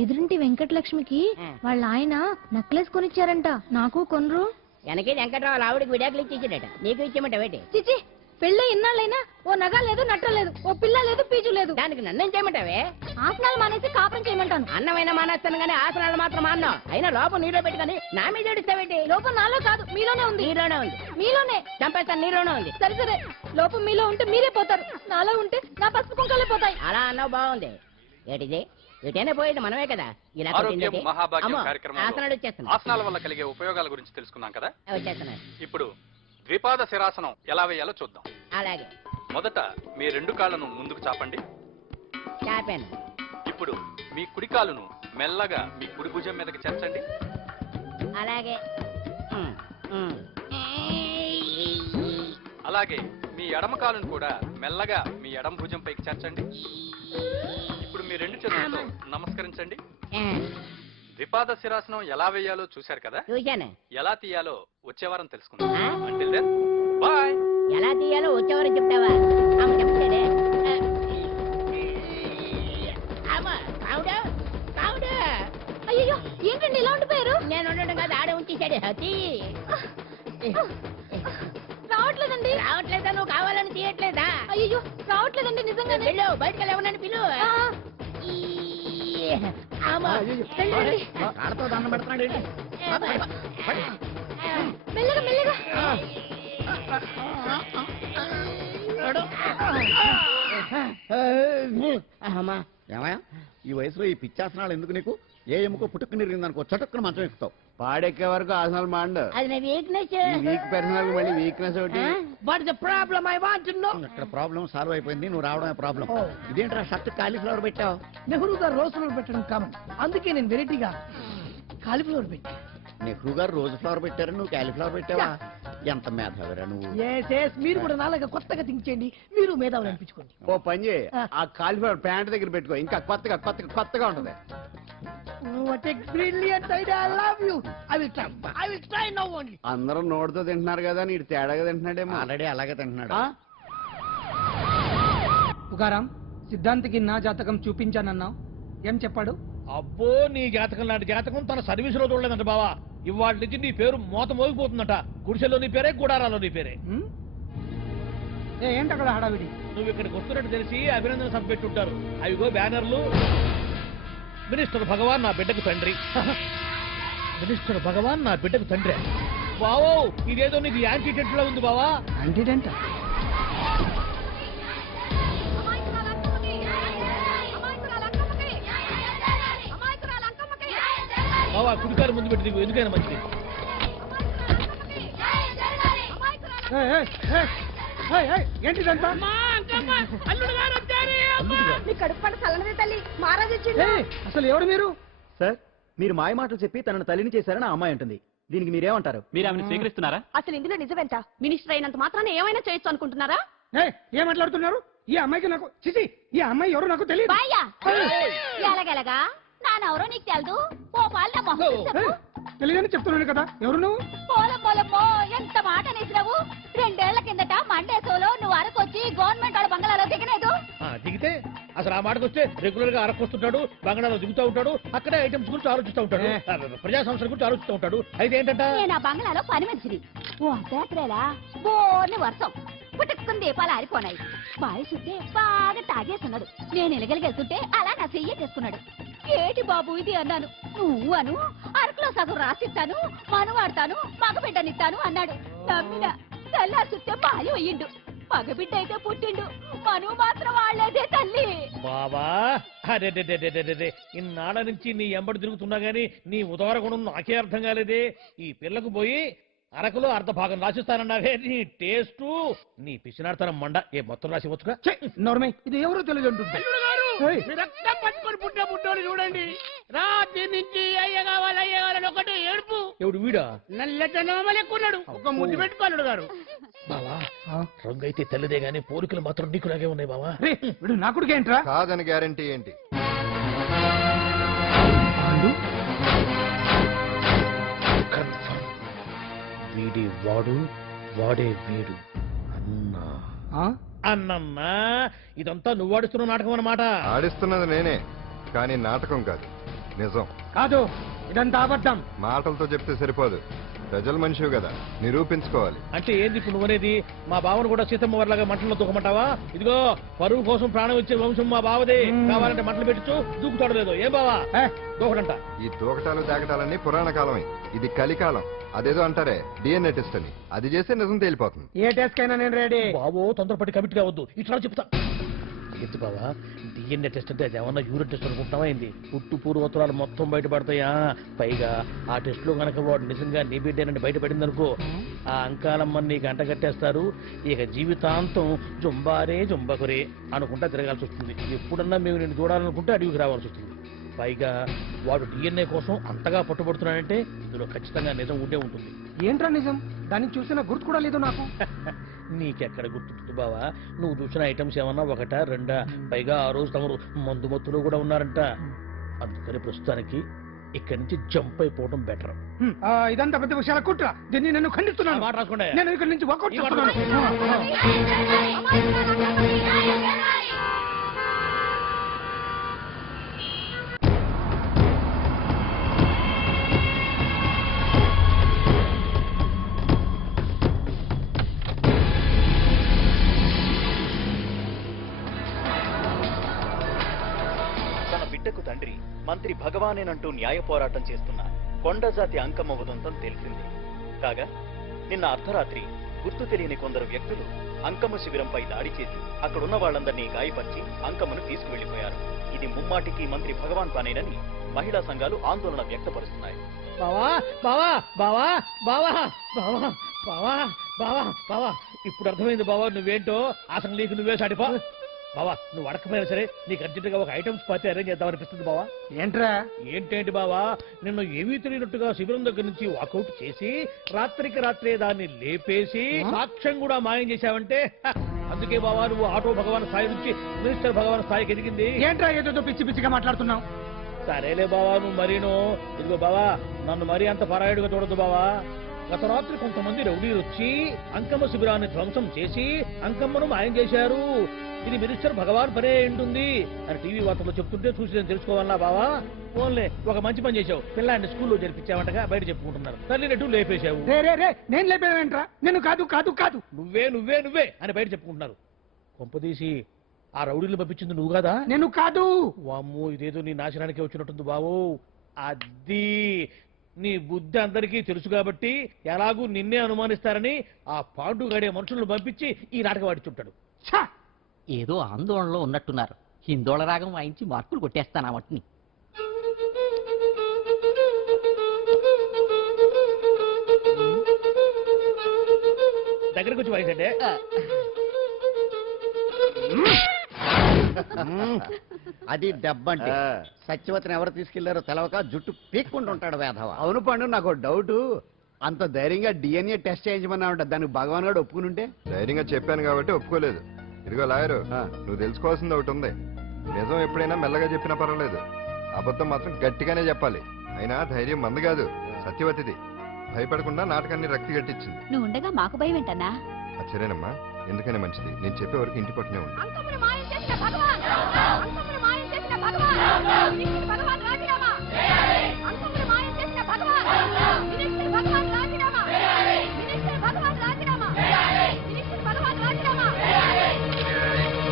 ఎదురింటి వెంకటలక్ష్మికి వాళ్ళ ఆయన నెక్లెస్ కొనిచ్చారంట. నాకు కొనరు. వెనకే వెంకట్రావు ఆవిడకి విడాకులు ఇచ్చేసాడట, నీకు ఇచ్చేమంటావేటి? చిచి, పెళ్ళి ఇన్నాళ్ళైనా ఓ నగ లేదు, నట్ట లేదు, ఓ పిల్ల లేదు, పీచు లేదు. దానికి నన్నేం చేయమంటావే? ఆసనాలు మానేసి కాపురం చేయమంటాను. అన్నమైనా మానేస్తాను గానీ ఆసనాలు మాత్రం అన్నావు. అయినా లోపం నీలో పెట్టుకుని నా మీద ఏడుస్తావేంటి? లోపం నాలో కాదు, మీలోనే ఉంది. నీలోనే ఉంది. మీలోనే చంపేస్తాను, నీలోనే ఉంది. సరే సరే, లోపం మీలో ఉంటే మీరే పోతారు, నాలో ఉంటే నా పసుపు కుంకాలే పోతాయి. అలా అన్నావు, బాగుంది. ఏటిది? ఎటైనా పోయేది మనమే కదా. ఇలా ఆసనాలు వచ్చేస్తున్నాయి. ఆసనాల వల్ల కలిగే ఉపయోగాల గురించి తెలుసుకున్నాం కదా. వచ్చేస్తున్నాయి. ఇప్పుడు ద్విపాద శిరాసనం ఎలా వేయాలో చూద్దాం. అలాగే. మొదట మీ 2 కాళ్ళను ముందుకు చాపండి. చాపాను. ఇప్పుడు మీ కుడి కాలును మెల్లగా మీ కుడి భుజం మీదకి చేర్చండి. అలాగే. అలాగే మీ ఎడమ కాలును కూడా మెల్లగా మీ ఎడమ భుజం పైకి చేర్చండి. ఇప్పుడు మీ 2 చేతులతో నమస్కరించండి. ద్విపాద శిరాసనం ఎలా వేయాలో చూశారు కదా. చూశాను. ఎలా తీయాలో వచ్చే వారం తెలుసుకుందాం. Until then, bye. ఎలా తీయాలో వచ్చే వారం చెప్తావా? చెప్తాడే. అయ్యో, ఏంటండి ఇలా ఉండిపోయారు? నేను ఉండడం కాదు, ఆడే ఉంచేశాడు. రావట్లేదండి. రావట్లేదా? నువ్వు కావాలని తీయట్లేదా? అయ్యో, రావట్లేదండి నిజంగానే. వెళ్ళు, బయటకు వెళ్ళమని పిలు. ఆడతో దండం పెడుతున్నాడు. మెల్లగా మెల్లగా. ఏమయ్యా, ఈ వయసులో ఈ పిచ్చాసనాలు ఎందుకు నీకు? ఏ ఎముకో పుట్టుకు నిరిగిందనుకో చటుక్కున మంచం ఎక్కుతావు. పాడెక్కే వరకు ఆసనాలు మాండు. అది నా వీక్నెస్. వీక్ పర్సనల్ మళ్ళీ వీక్నెస్ ఒకటి. What is the problem? I want to know. ఇక్కడ ప్రాబ్లం సాల్వ్ అయిపోయింది, నువ్వు రావడమే ప్రాబ్లం. ఇదేంట్రా షర్ట్ కాలీఫ్లవర్ పెట్టావు? నెహ్రూ గారు రోజ్ ఫ్లవర్ పెట్టడం కామన్, అందుకే నేను వెరైటీగా కాలీఫ్లవర్ పెట్టా. నెహ్రూ గారు రోజు ఫ్లవర్ పెట్టారు, నువ్వు కాలీఫ్లవర్ పెట్టావా? ఎంత మేధావిరా నువ్వు. మీరు కూడా నాలుగా కొత్తగా థింక్ చేయండి, మీరు మేధావులు అనిపించుకోండి. ఓ పని చేయి, ఆ కాలీఫ్లవర్ ప్యాంట్ దగ్గర పెట్టుకో, ఇంకా కొత్తగా ఉంటది. అందరూ నోటితో తింటున్నారు కదా, నీడు తేడాగా తింటున్నాడేమో. ఆల్రెడీ అలాగే తింటున్నాడు. పుకారాం, సిద్ధాంతికి నా జాతకం చూపించానన్నావు, ఏం చెప్పాడు? అబ్బో, నీ జాతకం లాంటి జాతకం తన సర్వీస్ లో చూడలేదంట బావా. ఇవాళ నుంచి నీ పేరు మోత మోగిపోతుందట. గుడిసెలో నీ పేరే, గుడారాలో నీ పేరే. ఏంటి అక్కడ హడావిడి? నువ్వు ఇక్కడికి వస్తున్నట్టు తెలిసి అభినందన సభ పెట్టుంటారు. అవిగో బ్యానర్లు. మినిస్టర్ భగవాన్ నా బిడ్డకు తండ్రి. మినిస్టర్ భగవాన్ నా బిడ్డకు తండ్రి. బావో, ఇదేదో నీకు యాంటీటెంట్ లో ఉంది బావా. యాంటీటెంట్? బావా, కుడికారు ముందు పెట్టి నీకు ఎందుకైనా మంచిది. ఏంటిదంతా? అసలు ఎవరు మీరు? సార్, మీరు మాయ మాటలు చెప్పి తనను తల్లిని చేశారని ఆ అమ్మాయి ఉంటుంది. దీనికి మీరేమంటారు? మీరు ఆమెను స్వీకరిస్తున్నారా? అసలు ఇందులో నిజమేంట? మినిస్టర్ అయినంత మాత్రాన్ని ఏమైనా చేయొచ్చు అనుకుంటున్నారా? ఏం మాట్లాడుతున్నారు? ఈ అమ్మాయికి నాకు చిచి, ఈ అమ్మాయి ఎవరు నాకు తెలియదు. ఎలాగెలగా నానెవరో నీకు తెలదు. ఓ పాల తెలియదని చెప్తున్నాను కదా, ఎవరు నువ్వు? పోలమ్మో, ఎంత మాట అనేసినావు. 2 ఏళ్ల కిందట మండేసోలో నువ్వు అరకొచ్చి గవర్నమెంట్ వాళ్ళ బంగాళాలో దిగలేదు. దిగితే అసలు ఆ మాటకు వస్తే రెగ్యులర్ గా అరకొస్తుంటాడు, బంగాళాలో దిగుతూ ఉంటాడు, అక్కడే ఐటమ్స్ గురించి ఆలోచిస్తూ ఉంటాడు, ప్రజా సంస్థల గురించి ఆలోచిస్తూ ఉంటాడు. అయితే ఏంటంటే నేను ఆ బంగాళాలో పని మనిషిని. ఓ అర్ధరాత్రేలా బోర్ని వర్షం పుట్టుకుని దీపాలు ఆరిపోనాయి. బాయ్ చుట్టే బాగా తాగేస్తున్నాడు. నేను ఎలగలిగెళ్తుంటే అలా నా చెయ్యి చేసుకున్నాడు. ఏటి బాబు ఇది అన్నాను. నువ్వు అను, అరకులో సగం రాసిస్తాను, మనువాడతాను, మగబిడ్డనిస్తాను అన్నాడు. నమ్మిన తెల్లారి చుట్టే మాయం అయ్యిండు. మగబిడ్డ అయితే పుట్టిండు, మనువు మాత్రం వాళ్లేదే తల్లి. బాబా, అరే ఇన్నాళ్ళ నుంచి నీ ఎంబడి తిరుగుతున్నా గానీ నీ ఉదార గుణం నాకే అర్థం కాలేదే. ఈ పిల్లకు పోయి అరకులో అర్ధ భాగం రాసిస్తానన్నావే, నీ టేస్టు, నీ పిచ్చినాడతనం మండ. ఏ మొత్తం రాసి వచ్చుగా. నోర్మై, ఇది ఎవరో తెలియదు అంటుంది. రక్తం పట్టుకొని పుట్టిన పుట్టోడు చూడండి. రాత్రి నుంచి అయ్య కావాలని ఒకటి ఏడుపు. ఎవడు వీడా? నల్లెక్కున్నాడు. ఒక ముద్దు పెట్టుకోలేడు గారు. బావా, రంగు అయితే తెల్లదే గానీ పోలికలు మాత్రం నీకులాగే ఉన్నాయి బావా. వీడు నా కొడుకు ఏంట్రా? కాదని గ్యారంటీ ఏంటి? వీడి వాడు, వాడే వీడు. అన్నా ఇదంతా నువ్వు ఆడిస్తున్న నాటకం అన్నమాట. ఆడిస్తున్నది నేనే, కానీ నాటకం కాదు. నిజం కాదు, ఇదంతా అబద్ధం. మాటలతో చెప్తే సరిపోదు, ప్రజల మనిషివి కదా, నిరూపించుకోవాలి. అంటే ఏంది ఇప్పుడు నువ్వనేది? మా బావను కూడా సీతమ్మ వారిలాగా మంటల్లో దూకమంటావా? ఇదిగో పరువు కోసం ప్రాణం ఇచ్చే వంశం మా బావదే. కావాలంటే మంటలు పెట్టచ్చు, దూకుతాడలేదు. ఏం బావా దూకడంట? ఈ దూకటాలు దాకటాలన్నీ పురాణ కాలమే, ఇది కలికాలం. అదేదో అంటారే డిఎన్ఏ టెస్ట్ అని, అది చేస్తే నిజం తేలిపోతుంది. ఏ టెస్ట్ కైనా నేను రెడీ. బాబో తొందరపడి కమిట్ కావద్దు, ఇట్లా చెప్తా. ఎత్తు బావా, డిఎన్ఏ టెస్ట్ అంటే అది ఏమన్నా యూరిన్ టెస్ట్ అనుకుంటున్నావా ఏంది? పుట్టు పూర్వోత్తరాలు మొత్తం బయటపడతాయా? పైగా ఆ టెస్ట్ లో కనుక వాడు నిజంగా నీ బిడ్డేనని బయటపడింది అనుకో, ఆ అంకాలమ్మని నీకు అంట కట్టేస్తారు. ఇక జీవితాంతం జుంబారే జుంబకురే అనుకుంటా తిరగాల్సి వస్తుంది. ఎప్పుడన్నా మేము నేను చూడాలనుకుంటే అడవికి రావాల్సి వస్తుంది. పైగా వాడు డిఎన్ఏ కోసం అంతగా పట్టుబడుతున్నాడంటే ఇందులో ఖచ్చితంగా నిజం ఉండే ఉంటుంది. ఏంట్రా నిజం? దాన్ని చూసిన గుర్తు కూడా లేదు నాకు. నీకెక్కడ గుర్తుంటుంది బావా? నువ్వు చూసిన ఐటమ్స్ ఏమన్నా ఒకటా రెండా? పైగా ఆ రోజు తమరు మందు మత్తులో కూడా ఉన్నారంట. అందుకని ప్రస్తుతానికి ఇక్కడి నుంచి జంప్ అయిపోవడం బెటర్. ఇదంతా పెద్ద విషయాల కుట్ర. దీన్ని నేను ఖండిస్తున్నాను. మాట రాసుకోండి. నేను ఇక్కడి నుంచి వర్కౌట్ చేస్తున్నాను. బిడ్డకు తండ్రి మంత్రి భగవానేనంటూ న్యాయ పోరాటం చేస్తున్న కొండజాతి అంకమ్మ ఉదంతం తెలిసింది. కాగా నిన్న అర్ధరాత్రి గుర్తు తెలియని కొందరు వ్యక్తులు అంకమ్మ శిబిరంపై దాడి చేసి అక్కడున్న వాళ్ళందరినీ గాయపరిచి అంకమ్మను తీసుకువెళ్లిపోయారు. ఇది ముమ్మాటికి మంత్రి భగవాన్ పనేనని మహిళా సంఘాలు ఆందోళన వ్యక్తపరుస్తున్నాయి. బావా బావా బావా బావా బావా బావా బావా బావా ఇప్పుడు అర్థమైంది బావా నువ్వేంటో. అసలు నీకు నువ్వే సాటిపో బావా. నువ్వు అడకపోయినా సరే నీకు అర్జెంటుగా ఒక ఐటమ్స్ పార్టీ అరేంజ్ చేద్దామనిపిస్తుంది బావా. ఏంట్రా? ఏంటేంటి బావా, నిన్ను ఏమీ తెలియనట్టుగా శిబిరం దగ్గర నుంచి వాకౌట్ చేసి రాత్రికి రాత్రే దాన్ని లేపేసి సాక్ష్యం కూడా మాయం చేశావంటే అందుకే బావా నువ్వు ఆటో భగవాన్ స్థాయి నుంచి మినిస్టర్ భగవాన్ స్థాయికి ఎదిగింది. ఏంట్రా ఏదో పిచ్చి పిచ్చిగా మాట్లాడుతున్నావు? సరేలే బావా నువ్వు మరీను. ఇదిగో బావా నన్ను మరీ అంత పరాయుడుగా చూడద్దు బావా. గత రాత్రి కొంతమంది రౌడీలు వచ్చి అంకమ్మ శిబిరాన్ని ధ్వంసం చేసి అంకమ్మను మాయం చేశారు. ఇది మినిస్టర్ భగవాన్ పనే ఉంటుంది అని టీవీ వార్తల్లో చెప్తుంటే చూసి నేను తెలుసుకోవాలా బావా? ఓన్లే ఒక మంచి పని చేశావు, పిల్లాన్ని స్కూల్లో జరిపించావంటగా బయట చెప్పుకుంటున్నారు. తల్లినట్టు లేపేశావు. నేను లేపేవేంట్రా? నేను కాదు కాదు కాదు నువ్వే నువ్వే నువ్వే అని బయట చెప్పుకుంటున్నారు. కొంపదీసి ఆ రౌడీలు పంపించింది నువ్వు కదా? నేను కాదు. వామ్మో ఇదేదో నీ నాశనానికి వచ్చినట్టుంది బావు. అది నీ బుద్ధి అందరికీ తెలుసు కాబట్టి ఎలాగూ నిన్నే అనుమానిస్తారని ఆ పాండుగాడే మనుషులను పంపించి ఈ నాటకం ఆడిచుంటాడు. ఏదో ఆందోళనలో ఉన్నట్టున్నారు. హిందోళ రాగం వాయించి మార్కులు కొట్టేస్తాను ఆ మట్టిని. దగ్గరకు వచ్చి వాయించండి. అది దెబ్బంటే సత్యవతిని ఎవరు తీసుకెళ్లారో తెలవక జుట్టు పీక్కుంటూ ఉంటాడు వేధవ. అవును పండు, నాకు డౌట్. అంత ధైర్యంగా డిఎన్ఏ టెస్ట్ చేయించమన్నా ఉంటా, దానికి భగవాన్ గారు ఒప్పుకుని ఉంటే? ధైర్యంగా చెప్పాను కాబట్టి ఒప్పుకోలేదు. ఇదిగో లాయరు, నువ్వు తెలుసుకోవాల్సింది ఒకటి ఉంది. నిజం ఎప్పుడైనా మెల్లగా చెప్పినా పర్వాలేదు, అబద్ధం మాత్రం గట్టిగానే చెప్పాలి. అయినా ధైర్యం మంది కాదు, సత్యవతిది. భయపడకుండా నాటకాన్ని రక్తి గట్టించింది. నువ్వు ఉండగా మాకు భయం ఏంటన్నా? సరేనమ్మా, ఎందుకనే మంచిది. నేను చెప్పే వరకు ఇంటి పట్టునే ఉంది. అంకమ్మను మాయం చేసిన భగవాన్! అంకమ్మను మాయం చేసిన భగవాన్! భగవాన్